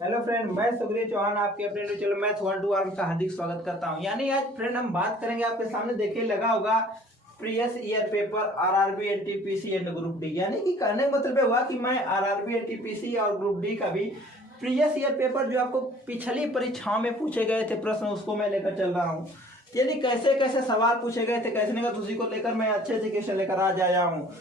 Hello friend, मैं सुग्रीव चौहान आपके अपने चैनल मैथ 1 का हार्दिक स्वागत करता हूं। यानी आज फ्रेंड हम बात करेंगे, आपके सामने देखिए लगा होगा previous year paper RRB NTPC and group D. यानी कि कहने का मतलब हुआ कि मैं आरआरबी एनटीपीसी और ग्रुप डी का भी प्रीवियस ईयर पेपर जो आपको पिछली परीक्षाओं में पूछे गए थे प्रश्न, उसको मैं लेकर चल रहा हूँ। यानी कैसे कैसे सवाल पूछे गए थे, कैसे नहीं, उसी को लेकर मैं अच्छे तरीके लेकर आज आया हूँ।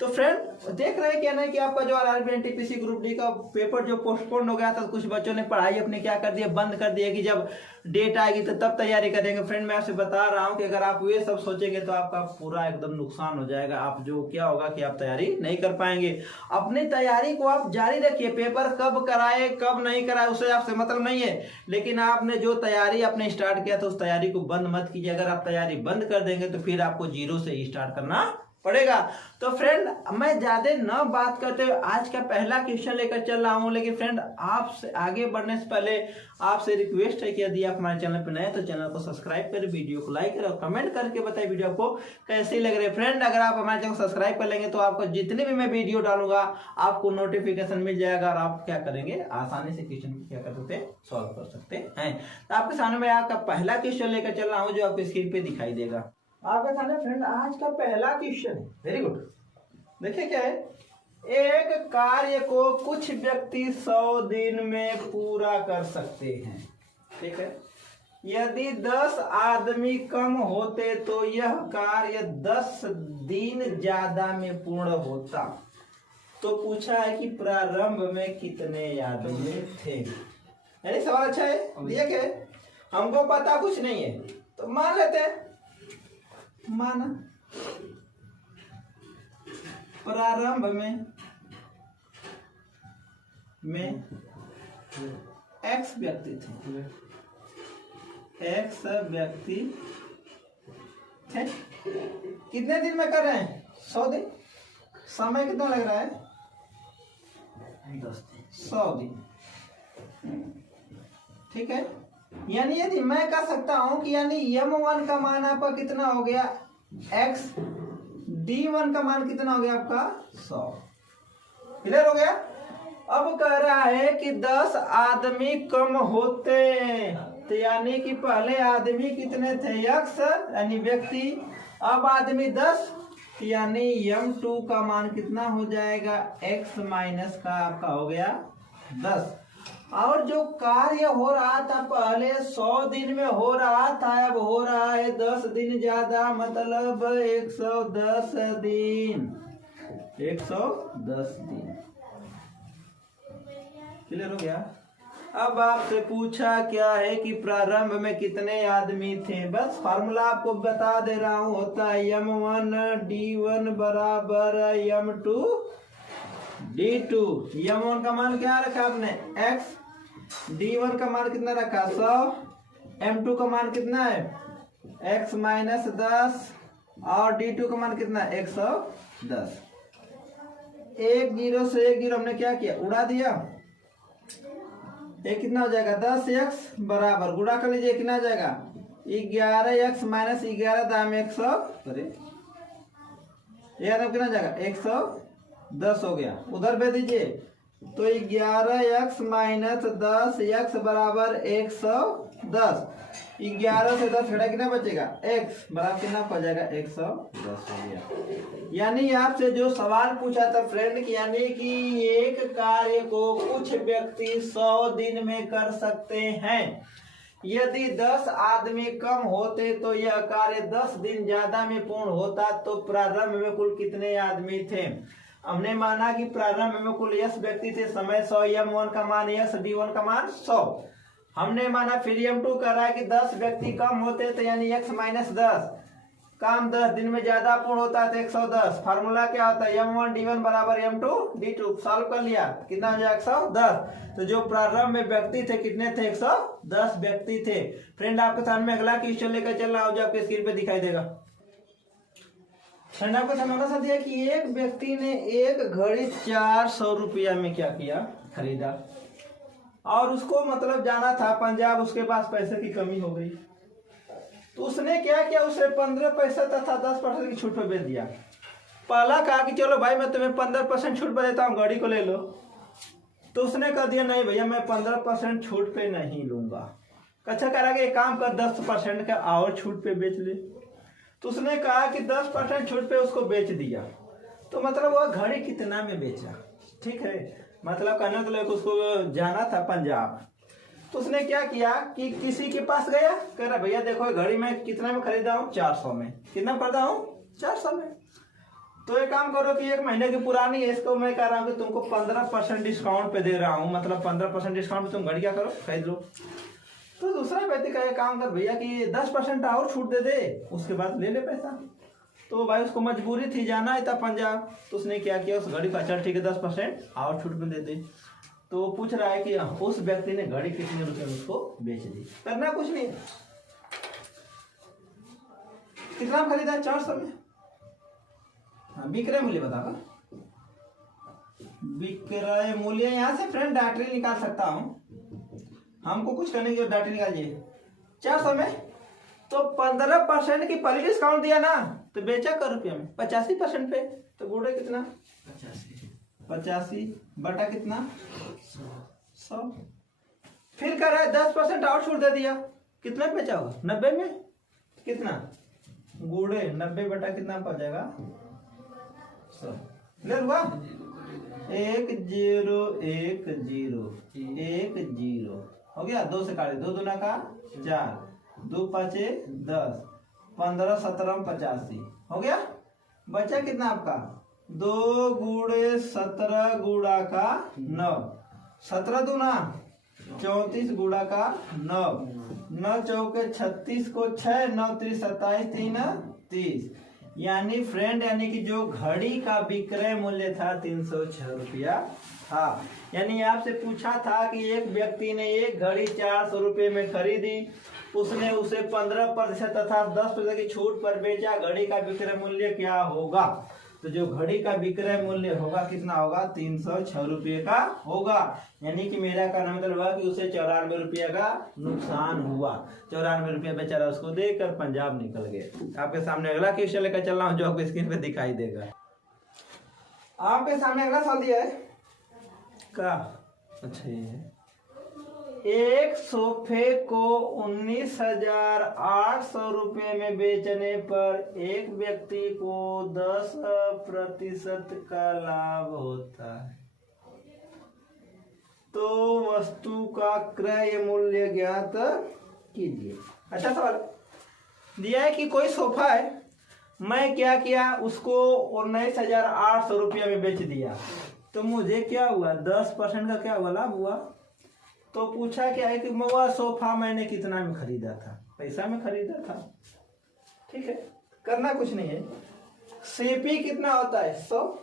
तो फ्रेंड देख रहे हैं क्या ना कि आपका जो आरआरबी एनटीपीसी ग्रुप डी का पेपर जो पोस्टपोन हो गया था, कुछ बच्चों ने पढ़ाई अपनी क्या कर दिया, बंद कर दिया कि जब डेट आएगी तो तब तैयारी करेंगे। फ्रेंड मैं आपसे बता रहा हूं कि अगर आप ये सब सोचेंगे तो आपका पूरा एकदम नुकसान हो जाएगा। आप जो क्या होगा कि आप तैयारी नहीं कर पाएंगे। अपनी तैयारी को आप जारी रखिए, पेपर कब कराए कब नहीं कराए उससे आपसे मतलब नहीं है, लेकिन आपने जो तैयारी आपने स्टार्ट किया था उस तैयारी को बंद मत कीजिए। अगर आप तैयारी बंद कर देंगे तो फिर आपको जीरो से स्टार्ट करना पड़ेगा। तो फ्रेंड मैं ज्यादा न बात करते हुए आज का पहला क्वेश्चन लेकर चल रहा हूं। लेकिन फ्रेंड आपसे आगे बढ़ने से पहले आपसे रिक्वेस्ट है कि यदि आप हमारे चैनल पर नए तो चैनल को सब्सक्राइब करें, वीडियो को लाइक करें और कमेंट करके बताएं वीडियो आपको कैसी लग रही है। फ्रेंड अगर आप हमारे चैनल को सब्सक्राइब कर लेंगे तो आपको जितने भी मैं वीडियो डालूंगा आपको नोटिफिकेशन मिल जाएगा और आप क्या करेंगे, आसानी से क्वेश्चन क्या कर सकते हैं, सॉल्व कर सकते हैं। तो आपके सामने मैं आपका पहला क्वेश्चन लेकर चल रहा हूँ जो आपको स्क्रीन पे दिखाई देगा। आपके सामने फ्रेंड आज का पहला क्वेश्चन है, वेरी गुड। देखिए क्या है, एक कार्य को कुछ व्यक्ति 100 दिन में पूरा कर सकते हैं, ठीक है। यदि 10 आदमी कम होते तो यह कार्य 10 दिन ज्यादा में पूर्ण होता। तो पूछा है कि प्रारंभ में कितने आदमी थे। यानी सवाल अच्छा है, दिया क्या है, हमको पता कुछ नहीं है तो मान लेते हैं, माना प्रारंभ में एक्स व्यक्ति थे, एक्स व्यक्ति थे। कितने दिन में कर रहे हैं, 100 दिन। समय कितना लग रहा है, 10 दिन, 100 दिन, ठीक है। यानी यदि मैं कह सकता हूं कि यानी m1 का मान आपका कितना हो गया x, d1 का मान कितना हो गया आपका 100। क्लियर हो गया। अब कह रहा है कि 10 आदमी कम होते, तो यानी कि पहले आदमी कितने थे, x यानी व्यक्ति, अब आदमी 10, यानी m2 का मान कितना हो जाएगा, x माइनस का आपका हो गया 10। और जो कार्य हो रहा था पहले 100 दिन में हो रहा था, अब हो रहा है 10 दिन ज्यादा, मतलब 110 दिन, 110 दिन। क्लियर हो गया। अब आपसे पूछा क्या है कि प्रारंभ में कितने आदमी थे। बस फार्मूला आपको बता दे रहा हूं, होता है m1 d1 बराबर m2 d2। m1 का मान क्या रखा आपने x, d1 का मान कितना रखा 100, m2 का मान कितना है x माइनस 10 और d2 का मान कितना है 110। एक जीरो से एक जीरो हमने क्या किया, उड़ा दिया। एक कितना हो जाएगा 10x बराबर, गुणा कर लीजिए कितना आ जाएगा 11x माइनस 11 दाम 100 करे, यह कितना जाएगा 110 हो गया। उधर भेज दीजिए तो 11x माइनस 10x बराबर 110। 11 से 10 घटा कितना बचेगा, x बराबर कितना हो जाएगा 110 हो गया। यानी आपसे जो सवाल पूछा था फ्रेंड कि यानी कि एक कार्य को कुछ व्यक्ति 100 दिन में कर सकते हैं, यदि 10 आदमी कम होते तो यह कार्य 10 दिन ज्यादा में पूर्ण होता। तो प्रारंभ में कुल कितने आदमी थे। हमने माना कि प्रारंभ में कुल s व्यक्ति थे, समय 100, m1 का मान s, d1 का मान 100 हमने माना। फिर m2 कह रहा है कि 10 व्यक्ति कम होते तो यानी x माइनस 10, काम 10 दिन में ज्यादा पूर्ण होता है तो 110। फार्मूला क्या होता है m1 d1 बराबर m2 d2। सॉल्व कर लिया कितना हो जाएगा 110। तो जो प्रारंभ में व्यक्ति थे कितने थे, 110 व्यक्ति थे। फ्रेंड आपके सामने अगला क्वेश्चन लेकर चल रहा हूं जो आपके स्क्रीन पे दिखाई देगा। फ्रेंड आपको समझना साथ है कि एक व्यक्ति ने एक घड़ी 400 रुपया में क्या किया, खरीदा, और उसको मतलब जाना था पंजाब, उसके पास पैसे की कमी हो गई। तो उसने क्या किया, उसे 15 पैसा तथा 10% की छूट पर बेच दिया। पहला कहा कि चलो भाई मैं तुम्हें 15% छूट पर देता हूँ, गाड़ी को ले लो। तो उसने कह दिया नहीं भैया मैं 15% छूट पे नहीं लूंगा। अच्छा कह रहा कि एक काम कर 10% का और छूट पे बेच ले। तो उसने कहा कि 10% छूट पे उसको बेच दिया। तो मतलब वह घड़ी कितना में बेचा, ठीक है, मतलब कहने का मतलब उसको जाना था पंजाब। तो उसने क्या किया कि किसी के पास गया, कह रहा भैया देखो घड़ी मैं कितना में खरीदा हूँ, 400 में। कितना खरीदा हूँ, 400 में। तो एक काम करो कि 1 महीने की पुरानी है, इसको मैं कह रहा हूँ कि तुमको 15% डिस्काउंट पे दे रहा हूँ, मतलब 15% डिस्काउंट पे तुम घड़ी क्या करो, खरीद लो। तो दूसरा व्यक्ति का एक काम कर भैया कि 10% और छूट दे दे, उसके बाद ले ले पैसा। तो भाई उसको मजबूरी थी, जाना था पंजाब। तो उसने क्या किया, उस घड़ी का चल ठीक है 10% और छूट में दे दे। तो वो पूछ रहा है कि उस व्यक्ति ने घड़ी कितने रुपए में उसको बेच दी। करना कुछ नहीं, कितना खरीदा, 400 में। हाँ, विक्रय मूल्य बताओ। विक्रय मूल्य यहाँ से फ्रेंड डायरेक्टली निकाल सकता हूँ, हमको कुछ करने की डायरेक्टली निकालिए। 400 में तो 15% की पहले डिस्काउंट दिया ना, तो बेचा कर रुपया में 85% पे। तो गुड़े कितना, 85 बटा कितना, 100। फिर कर रहा है 10% और छूट दे दिया, कितना बेचा होगा, 90 में। कितना गुड़े 90 बटा कितना पड़ जाएगा, 100। ले हुआ 1 0 1 0 1 0 हो गया। 2 से काटे, 2 दूना का 4, 2 5 10, 15 17 85 हो गया। बचा कितना आपका, 2 गुड़े 17 गुड़ा का 9, 17 दूना 34 गुड़ा का 9, 9 चौके 36 को 6, 9 3 27 3 30। यानी फ्रेंड यानी कि जो घड़ी का विक्रय मूल्य था 306 रुपया था। यानी आपसे पूछा था कि एक व्यक्ति ने एक घड़ी 400 रुपये में खरीदी, उसने उसे 15% तथा 10% की छूट पर बेचा, घड़ी का विक्रय मूल्य क्या होगा। तो जो घड़ी का विक्रय मूल्य होगा कितना होगा, 306 रुपये का होगा। यानी कि मेरा कहना मतलब हुआ कि उसे 94 रुपये का नुकसान हुआ। 94 रुपये बेचारा उसको देकर पंजाब निकल गए। आपके सामने अगला क्वेश्चन लेकर चल रहा हूँ, जो आपको स्क्रीन पे दिखाई देगा। आपके सामने अगला सवाल दिया है का, अच्छा ये है, एक सोफे को 19,800 रुपये में बेचने पर एक व्यक्ति को 10% का लाभ होता है, तो वस्तु का क्रय मूल्य ज्ञात कीजिए। अच्छा सवाल दिया है कि कोई सोफा है, मैं क्या किया, उसको 19,800 रुपये में बेच दिया, तो मुझे क्या हुआ, 10% का क्या हुआ, लाभ हुआ। तो पूछा क्या है कि वह सोफा मैंने कितना में खरीदा था, पैसा में खरीदा था, ठीक है, करना कुछ नहीं है। सीपी कितना होता है, 100।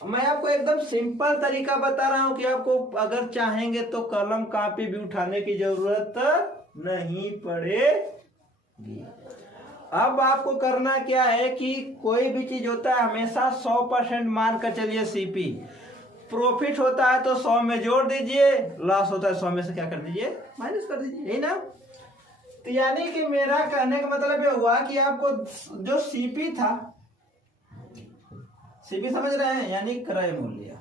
मैं आपको एकदम सिंपल तरीका बता रहा हूं कि आपको अगर चाहेंगे तो कलम कापी भी उठाने की जरूरत नहीं पड़ेगी। अब आपको करना क्या है कि कोई भी चीज होता है हमेशा 100% मान कर चलिए। सीपी प्रॉफिट होता है तो 100 में जोड़ दीजिए, लॉस होता है 100 में से क्या कर दीजिए, माइनस कर दीजिए, यही ना। तो यानी कि मेरा कहने का मतलब ये हुआ कि आपको जो सीपी था, सीपी समझ रहे हैं, यानी क्रय मूल्य,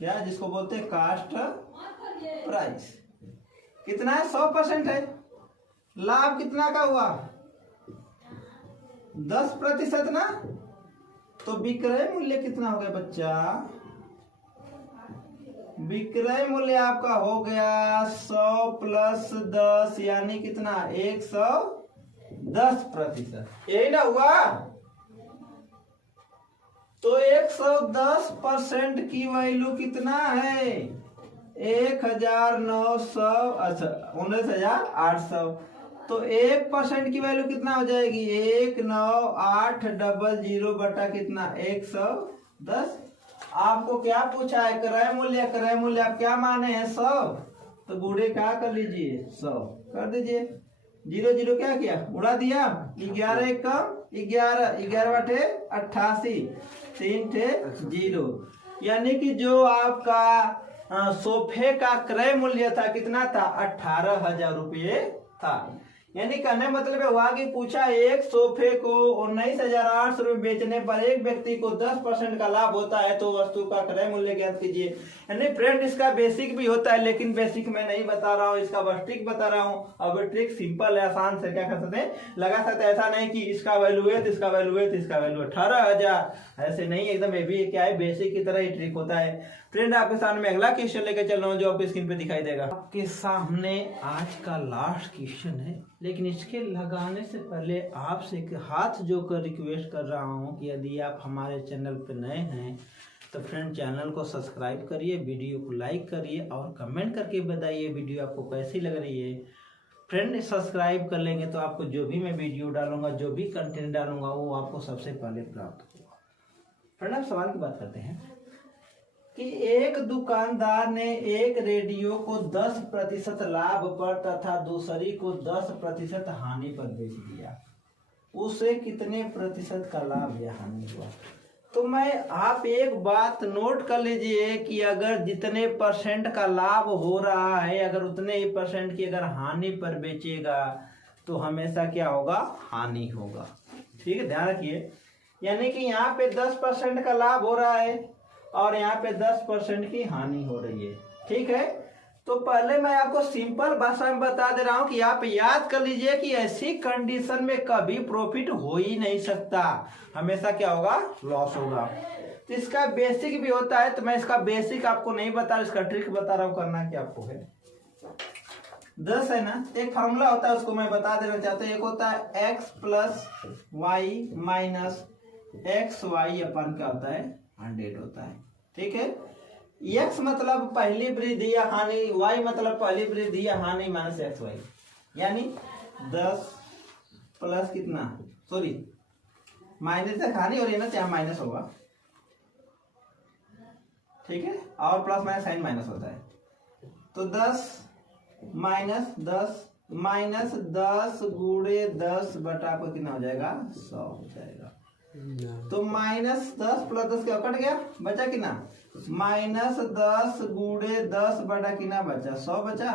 क्या जिसको बोलते हैं कास्ट प्राइस, कितना है, 100% है। लाभ कितना का हुआ, 10% ना। तो विक्रय मूल्य कितना हो गया बच्चा, विक्रय मूल्य आपका हो गया 100 प्लस 10, यानी कितना, 110%, यही ना हुआ। तो 110% की वैल्यू कितना है, 1900, अच्छा 19,800। तो 1% की वैल्यू कितना हो जाएगी, 19,800 बटा कितना, 110। आपको क्या पूछा है, क्रय मूल्य, क्रय मूल्य आप क्या माने हैं, 100। तो गुड़े क्या कर लीजिए, 100 कर दीजिए। 0 0 क्या किया, उड़ा दिया, 11 1 11, 11 बटे 88, 3 थे 0। यानी कि जो आपका सोफे का क्रय मूल्य था कितना था, 18,000 रुपये था। यानी कहने मतलब हुआ कि पूछा एक सोफे को 19,800 रुपये बेचने पर एक व्यक्ति को 10% का लाभ होता है तो वस्तु का क्रय मूल्य ज्ञात कीजिए। यानी फ्रेंड इसका बेसिक भी होता है, लेकिन बेसिक मैं नहीं बता रहा हूँ, इसका बस ट्रिक बता रहा हूँ। अब ट्रिक सिंपल है, आसान से क्या कर सकते हैं, लगा सकते हैं। ऐसा नहीं कि इसका वैल्यू है तो इसका वैल्यू है तो इसका वैल्यू 18,000, ऐसे नहीं, एकदम ये भी क्या है, बेसिक की तरह ही ट्रिक होता है। फ्रेंड आपके सामने अगला क्वेश्चन लेकर चल रहा हूँ जो आपकी स्क्रीन पे दिखाई देगा। आपके सामने आज का लास्ट क्वेश्चन है, लेकिन इसके लगाने से पहले आपसे हाथ जोड़कर रिक्वेस्ट कर रहा हूँ कि यदि आप हमारे चैनल पर नए हैं तो फ्रेंड चैनल को सब्सक्राइब करिए, वीडियो को लाइक करिए और कमेंट करके बताइए वीडियो आपको कैसी लग रही है। फ्रेंड सब्सक्राइब कर लेंगे तो आपको जो भी मैं वीडियो डालूंगा, जो भी कंटेंट डालूंगा, वो आपको सबसे पहले प्राप्त होगा। फ्रेंड आप सवाल की बात करते हैं कि एक दुकानदार ने एक रेडियो को 10% लाभ पर तथा दूसरी को 10% हानि पर बेच दिया, उसे कितने प्रतिशत का लाभ या हानि हुआ? तो आप एक बात नोट कर लीजिए कि अगर जितने परसेंट का लाभ हो रहा है, अगर उतने ही परसेंट की अगर हानि पर बेचेगा तो हमेशा क्या होगा, हानि होगा। ठीक है, ध्यान रखिए। यानी कि यहाँ पे 10% का लाभ हो रहा है और यहाँ पे 10% की हानि हो रही है। ठीक है, तो पहले मैं आपको सिंपल भाषा में बता दे रहा हूं कि आप याद कर लीजिए कि ऐसी कंडीशन में कभी प्रॉफिट हो ही नहीं सकता, हमेशा क्या होगा, लॉस होगा। तो इसका बेसिक भी होता है, तो मैं इसका बेसिक आपको नहीं बता, इसका ट्रिक बता रहा हूं, करना क्या आपको है। 10 है ना, एक फार्मूला होता है, उसको मैं बता देना चाहता हूँ। एक होता है x plus y minus x y अपन क्या होता है, 100 होता है। ठीक है, x मतलब पहली वृद्धि या हानि, y मतलब पहली वृद्धि या हानि माइनस एक्स वाई, यानी 10 प्लस कितना, सॉरी माइनस तक हानि और ये ना क्या माइनस होगा। ठीक है, और प्लस माइनस साइन माइनस होता है, तो 10 माइनस 10 गुणे 10 बटा आपको कितना हो जाएगा, 100 हो जाएगा। तो -10 प्लस 10 क्या कट गया, बचा कितना, -10 गुणे 10 बटा कितना बचा, 100 बचा,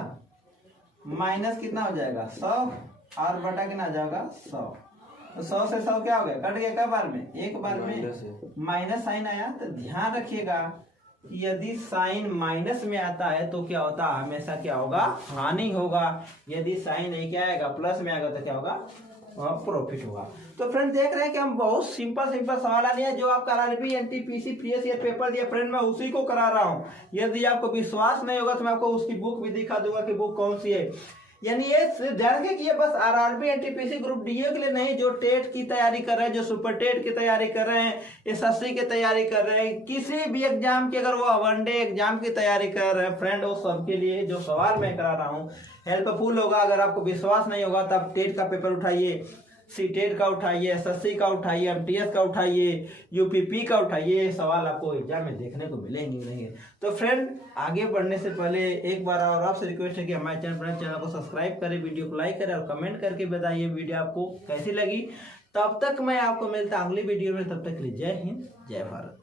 माइनस कितना हो जाएगा 100 और बटा कितना आ जाएगा 100। तो 100 से 100 क्या हो गया, कट गया, क्या बार में, एक बार में माइनस साइन आया। तो ध्यान रखिएगा यदि साइन माइनस में आता है तो क्या होता है, हमेशा क्या होगा, हानि होगा। यदि साइन नहीं क्या आएगा, प्लस में आएगा तो क्या होगा, प्रॉफिट होगा। तो फ्रेंड देख रहे हैं कि हम बहुत सिंपल सवाल आ लिया, जो आपका RRB NTPC previous year paper दिया फ्रेंड, मैं उसी को करा रहा हूं। यदि आपको विश्वास नहीं होगा तो मैं आपको उसकी बुक भी दिखा दूंगा कि बुक कौन सी है। यानी ये ध्यान रखिए कि ये बस आरआरबी एनटीपीसी ग्रुप डीए के लिए नहीं, जो टेट की तैयारी कर रहे हैं, जो सुपर टेट की तैयारी कर रहे हैं, एसएससी की तैयारी कर रहे हैं, किसी भी एग्जाम की अगर वो वनडे एग्जाम की तैयारी कर रहे हैं फ्रेंड, वो सबके लिए जो सवाल मैं करा रहा हूँ हेल्पफुल होगा। अगर आपको विश्वास नहीं होगा तो आप टेट का पेपर उठाइए, सीटेट का उठाइए, एसएससी का उठाइए, एमटीएस का उठाइए, यूपीपी का उठाइए, सवाल आपको एग्जाम में देखने को मिलेंगे नहीं। तो फ्रेंड आगे बढ़ने से पहले एक बार और आपसे रिक्वेस्ट है कि हमारे चैनल को सब्सक्राइब करें, वीडियो को लाइक करें और कमेंट करके बताइए वीडियो आपको कैसी लगी। तब तक मैं आपको मिलता अगली वीडियो में, तब तक के लिए जय हिंद जय भारत।